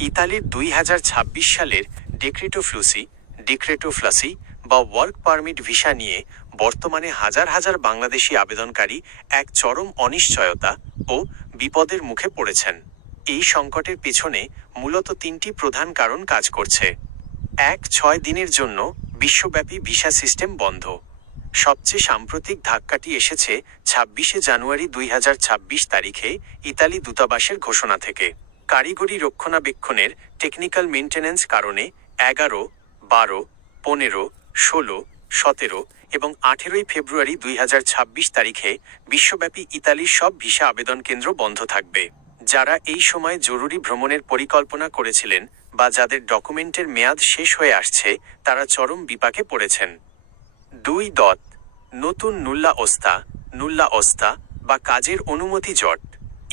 ইতালির 2026 সালের ডেক্রেটো ফ্লাসি বা ওয়ার্ক পারমিট ভিসা নিয়ে বর্তমানে হাজার হাজার বাংলাদেশি আবেদনকারী এক চরম অনিশ্চয়তা ও বিপদের মুখে পড়েছেন। এই সংকটের পেছনে মূলত তিনটি প্রধান কারণ কাজ করছে। 6 দিনের জন্য বিশ্বব্যাপী ভিসা সিস্টেম বন্ধ। সবচেয়ে সাম্প্রতিক ধাক্কাটি এসেছে 26 জানুয়ারি 2026 তারিখে ইতালি দূতাবাসের ঘোষণা থেকে। কারিগরি রক্ষণাবেক্ষণের টেকনিক্যাল মেইনটেন্যান্স কারণে 11, 12, 15, 16, 17 এবং 18 ফেব্রুয়ারি 2026 তারিখে বিশ্বব্যাপী ইতালির সব ভিসা আবেদন কেন্দ্র বন্ধ থাকবে। যারা এই সময় জরুরি ভ্রমণের পরিকল্পনা করেছিলেন বা যাদের ডকুমেন্টের মেয়াদ শেষ হয়ে আসছে তারা চরম বিপাকে পড়েছেন। 2. নতুন নুল্লা ওস্তা বা কাজের অনুমতি জট।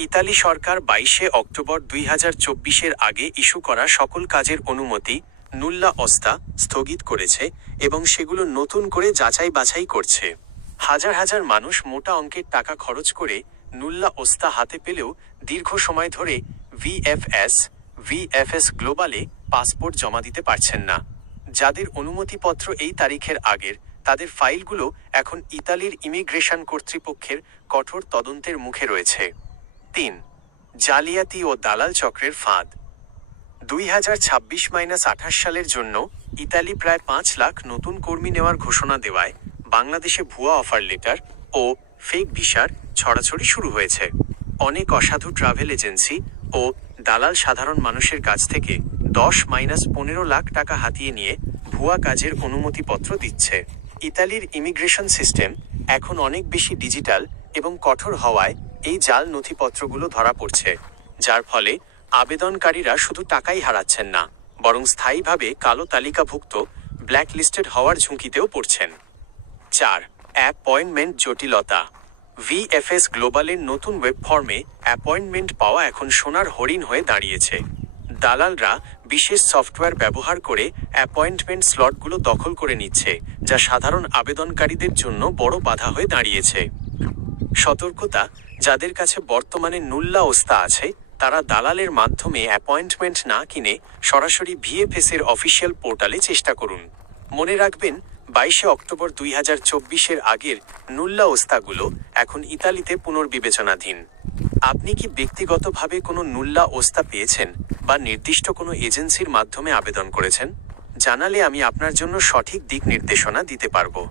ইতালি সরকার 22 অক্টোবর 2024 আগে ইস্যু করা সকল কাজের অনুমতি নুল্লা ওস্তা স্থগিত করেছে এবং সেগুলো নতুন করে যাচাই বাছাই করছে। হাজার হাজার মানুষ মোটা অঙ্কের টাকা খরচ করে নুল্লা ওস্তা হাতে পেলেও দীর্ঘ সময় ধরে ভিএফএস গ্লোবালে পাসপোর্ট জমা দিতে পারছেন না। যাদের অনুমতিপত্র এই তারিখের আগের তাদের ফাইলগুলো এখন ইতালির ইমিগ্রেশন কর্তৃপক্ষের কঠোর তদন্তের মুখে রয়েছে। 3. জালিয়াতি ও দালাল চক্রের ফাঁদ। 2026-28 সালের জন্য ইতালি প্রায় 5 লাখ নতুন কর্মী নেওয়ার ঘোষণা দেওয়ায় বাংলাদেশে ভুয়া অফার লেটার ও ফেক ভিসার ছড়াছড়ি শুরু হয়েছে। অনেক অসাধু ট্রাভেল এজেন্সি ও দালাল সাধারণ মানুষের কাছ থেকে 10-15 লাখ টাকা হাতিয়ে নিয়ে ভুয়া কাজের অনুমতিপত্র দিচ্ছে। ইতালির ইমিগ্রেশন সিস্টেম এখন অনেক বেশি ডিজিটাল এবং কঠোর হওয়ায় এই জাল নথিপত্রগুলো ধরা পড়ছে, যার ফলে আবেদনকারীরা শুধু টাকাই হারাচ্ছেন না, বরং স্থায়ীভাবে কালো তালিকাভুক্ত ব্ল্যাকলিস্টেড হওয়ার ঝুঁকিতেও পড়ছেন। 4. অ্যাপয়েন্টমেন্ট জটিলতা। ভিএফএস গ্লোবালের নতুন ওয়েব ফর্মে অ্যাপয়েন্টমেন্ট পাওয়া এখন সোনার হরিণ হয়ে দাঁড়িয়েছে। দালালরা বিশেষ সফটওয়্যার ব্যবহার করে অ্যাপয়েন্টমেন্ট স্লটগুলো দখল করে নিচ্ছে, যা সাধারণ আবেদনকারীদের জন্য বড় বাধা হয়ে দাঁড়িয়েছে। সতর্কতা: যাদের কাছে বর্তমানে নুল্লা ওস্তা আছে তারা দালালের মাধ্যমে অ্যাপয়েন্টমেন্ট না কিনে সরাসরি ভিএফএস-এর অফিসিয়াল পোর্টালে চেষ্টা করুন। মনে রাখবেন, 22 অক্টোবর 2024 আগের নুল্লা ওস্তাগুলো এখন ইতালিতে পুনর্বিবেচনাধীন। আপনি কি ব্যক্তিগতভাবে কোনো নুল্লা ওস্তা পেয়েছেন বা নির্দিষ্ট কোনো এজেন্সির মাধ্যমে আবেদন করেছেন? জানালে আমি আপনার জন্য সঠিক দিক নির্দেশনা দিতে পারবো।